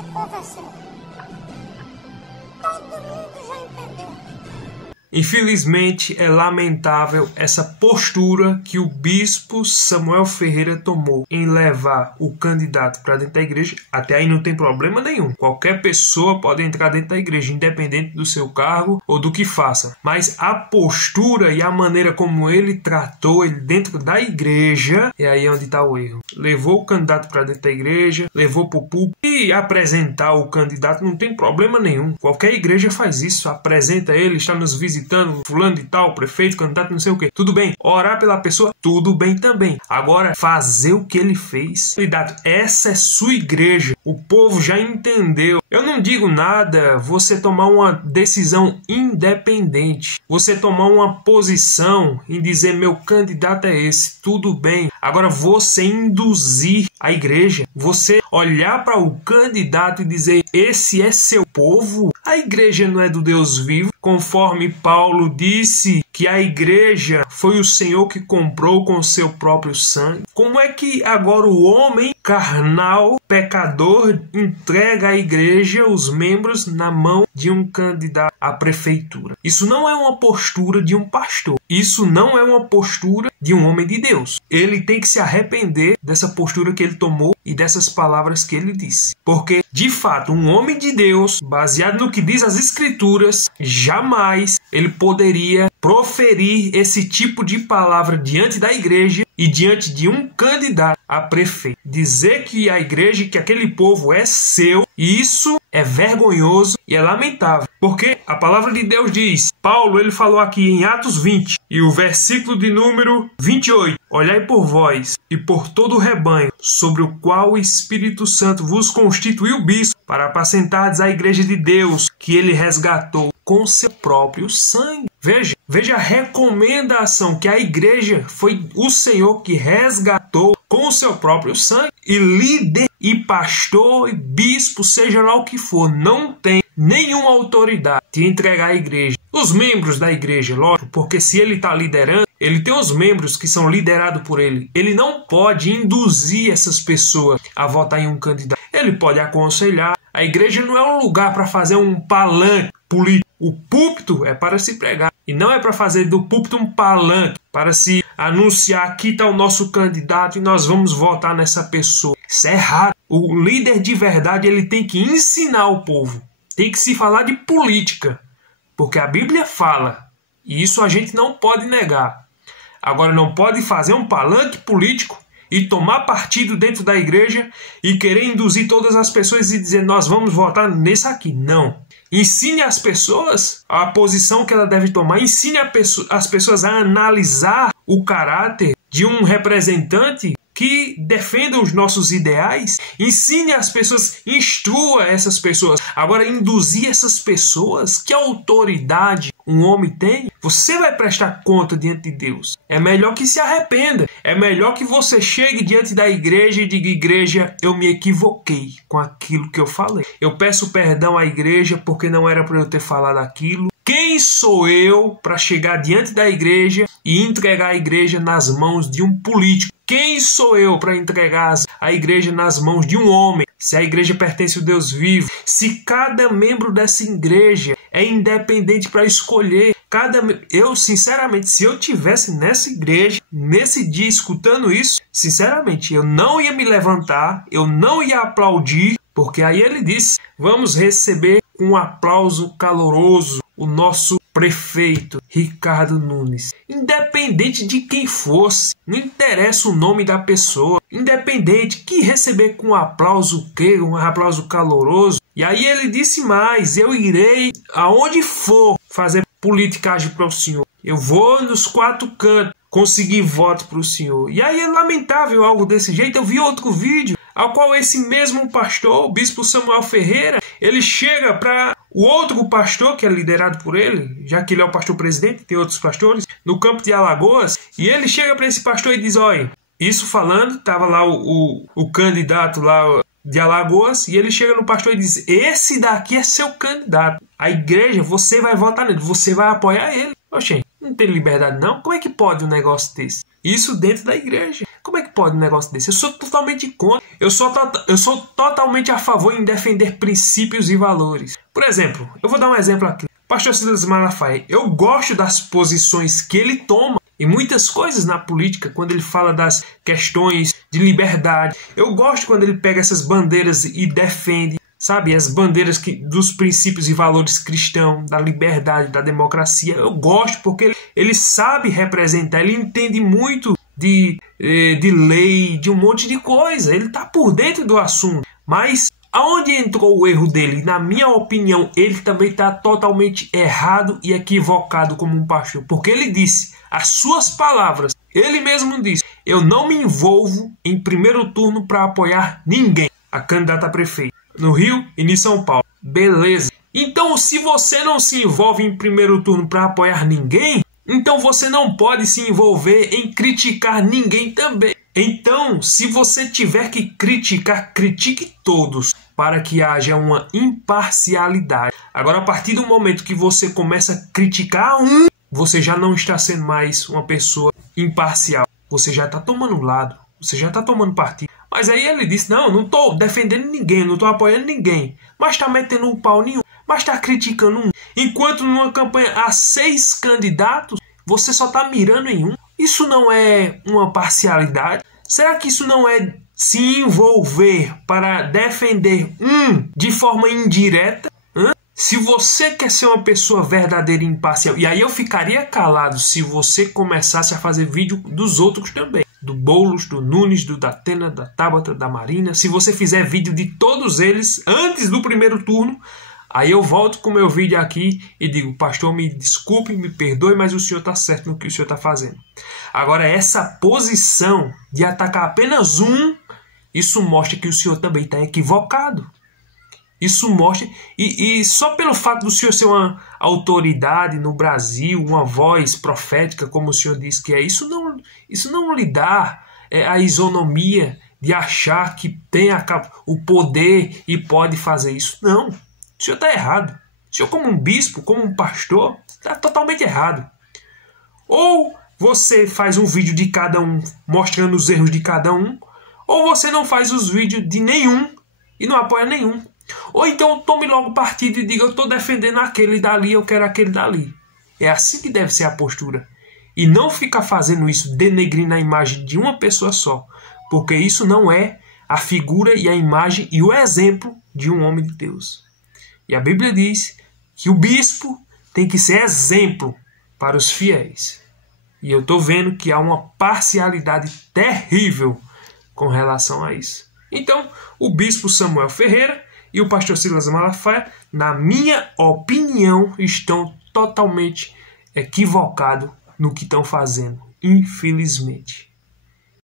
esse conversão. Todo mundo já entendeu. Infelizmente, é lamentável essa postura que o bispo Samuel Ferreira tomou em levar o candidato para dentro da igreja. Até aí não tem problema nenhum. Qualquer pessoa pode entrar dentro da igreja, independente do seu cargo ou do que faça. Mas a postura e a maneira como ele tratou ele dentro da igreja, é aí onde está o erro. Levou o candidato para dentro da igreja, levou para o púlpito e apresentar o candidato não tem problema nenhum. Qualquer igreja faz isso, apresenta ele, está nos visitando, fulano de tal, prefeito, candidato, não sei o que. Tudo bem. Orar pela pessoa, tudo bem também. Agora, fazer o que ele fez. Candidato, essa é sua igreja. O povo já entendeu. Eu não digo nada você tomar uma decisão independente. Você tomar uma posição em dizer meu candidato é esse. Tudo bem. Agora, você induzir a igreja, você olhar para o candidato e dizer esse é seu povo. A igreja não é do Deus vivo. Conforme Paulo disse que a igreja foi o Senhor que comprou com o seu próprio sangue. Como é que agora o homem carnal, pecador, entrega a igreja, os membros, na mão de um candidato à prefeitura? Isso não é uma postura de um pastor. Isso não é uma postura de um homem de Deus. Ele tem que se arrepender dessa postura que ele tomou e dessas palavras que ele disse. Porque, de fato, um homem de Deus, baseado no que diz as Escrituras, jamais ele poderia proferir esse tipo de palavra diante da igreja e diante de um candidato a prefeito. Dizer que a igreja, que aquele povo é seu, isso é vergonhoso e é lamentável. Porque a palavra de Deus diz, Paulo ele falou aqui em Atos 20, e o versículo de número 28. Olhai por vós e por todo o rebanho, sobre o qual o Espírito Santo vos constituiu bispo, para apacentardes a igreja de Deus, que ele resgatou com seu próprio sangue. Veja a recomendação que a igreja foi o Senhor que resgatou com o seu próprio sangue. E líder e pastor e bispo, seja lá o que for, não tem nenhuma autoridade de entregar a igreja. Os membros da igreja, lógico, porque se ele está liderando, ele tem os membros que são liderados por ele. Ele não pode induzir essas pessoas a votar em um candidato. Ele pode aconselhar. A igreja não é um lugar para fazer um palanque político. O púlpito é para se pregar. E não é para fazer do púlpito um palanque, para se anunciar aqui está o nosso candidato e nós vamos votar nessa pessoa. Isso é errado. O líder de verdade ele tem que ensinar o povo. Tem que se falar de política. Porque a Bíblia fala. E isso a gente não pode negar. Agora não pode fazer um palanque político e tomar partido dentro da igreja e querer induzir todas as pessoas e dizer nós vamos votar nesse aqui. Não. Ensine as pessoas a posição que ela deve tomar. Ensine as pessoas a analisar o caráter de um representante que defenda os nossos ideais. Ensine as pessoas, instrua essas pessoas. Agora, induzir essas pessoas, que autoridade um homem tem? Você vai prestar conta diante de Deus. É melhor que se arrependa. É melhor que você chegue diante da igreja e diga, igreja, eu me equivoquei com aquilo que eu falei. Eu peço perdão à igreja porque não era para eu ter falado aquilo. Quem sou eu para chegar diante da igreja e entregar a igreja nas mãos de um político? Quem sou eu para entregar a igreja nas mãos de um homem? Se a igreja pertence ao Deus vivo, se cada membro dessa igreja é independente para escolher, eu sinceramente, se eu tivesse nessa igreja, nesse dia escutando isso, sinceramente, eu não ia me levantar, eu não ia aplaudir, porque aí ele disse, vamos receber com um aplauso caloroso o nosso prefeito Ricardo Nunes. Independente de quem fosse, não interessa o nome da pessoa, independente, que receber com um aplauso o quê? Um aplauso caloroso. E aí ele disse mais, eu irei aonde for fazer politicagem para o senhor. Eu vou nos 4 cantos conseguir voto para o senhor. E aí é lamentável algo desse jeito. Eu vi outro vídeo ao qual esse mesmo pastor, o bispo Samuel Ferreira, ele chega para o outro pastor que é liderado por ele, já que ele é o pastor presidente, tem outros pastores, no campo de Alagoas, e ele chega para esse pastor e diz, olha, isso falando, estava lá o candidato lá de Alagoas, e ele chega no pastor e diz, esse daqui é seu candidato, a igreja, você vai votar nele, você vai apoiar ele. Oxê, não tem liberdade não? Como é que pode um negócio desse? Isso dentro da igreja. Como é que pode um negócio desse? Eu sou totalmente contra. Eu sou totalmente a favor em defender princípios e valores. Por exemplo, eu vou dar um exemplo aqui. Pastor Silas Malafaia, eu gosto das posições que ele toma em muitas coisas na política, quando ele fala das questões de liberdade. Eu gosto quando ele pega essas bandeiras e defende, sabe, as bandeiras dos princípios e valores cristãos, da liberdade, da democracia. Eu gosto porque ele sabe representar, ele entende muito de lei, de um monte de coisa. Ele está por dentro do assunto. Mas aonde entrou o erro dele? Na minha opinião, ele também está totalmente errado e equivocado como um pastor. Porque ele disse, as suas palavras, ele mesmo disse, eu não me envolvo em primeiro turno para apoiar ninguém. A candidata a prefeito no Rio e em São Paulo. Beleza. Então, se você não se envolve em primeiro turno para apoiar ninguém, então você não pode se envolver em criticar ninguém também. Então, se você tiver que criticar, critique todos, para que haja uma imparcialidade. Agora, a partir do momento que você começa a criticar você já não está sendo mais uma pessoa imparcial. Você já está tomando lado, você já está tomando partido. Mas aí ele disse, não estou defendendo ninguém, não estou apoiando ninguém. Mas está metendo um pau nenhum, mas está criticando um. Enquanto numa campanha há 6 candidatos, você só está mirando em um. Isso não é uma parcialidade? Será que isso não é se envolver para defender um de forma indireta? Se você quer ser uma pessoa verdadeira e imparcial, e aí eu ficaria calado se você começasse a fazer vídeo dos outros também. Do Boulos, do Nunes, do Datena, da Tabata, da Marina. Se você fizer vídeo de todos eles antes do primeiro turno, aí eu volto com o meu vídeo aqui e digo, pastor, me desculpe, me perdoe, mas o senhor está certo no que o senhor está fazendo. Agora, essa posição de atacar apenas um, isso mostra que o senhor também está equivocado. Isso mostra, e só pelo fato do senhor ser uma autoridade no Brasil, uma voz profética, como o senhor disse que é, isso não lhe dá a isonomia de achar que tem o poder e pode fazer isso. Não, o senhor está errado. O senhor, como um bispo, como um pastor, está totalmente errado. Ou você faz um vídeo de cada um, mostrando os erros de cada um, ou você não faz os vídeos de nenhum e não apoia nenhum. Ou então tome logo partido e diga, eu estou defendendo aquele dali, eu quero aquele dali. É assim que deve ser a postura. E não ficar fazendo isso, denegrindo a imagem de uma pessoa só. Porque isso não é a figura e a imagem e o exemplo de um homem de Deus. E a Bíblia diz que o bispo tem que ser exemplo para os fiéis. E eu estou vendo que há uma parcialidade terrível com relação a isso. Então, o bispo Samuel Ferreira e o pastor Silas Malafaia, na minha opinião, estão totalmente equivocados no que estão fazendo, infelizmente.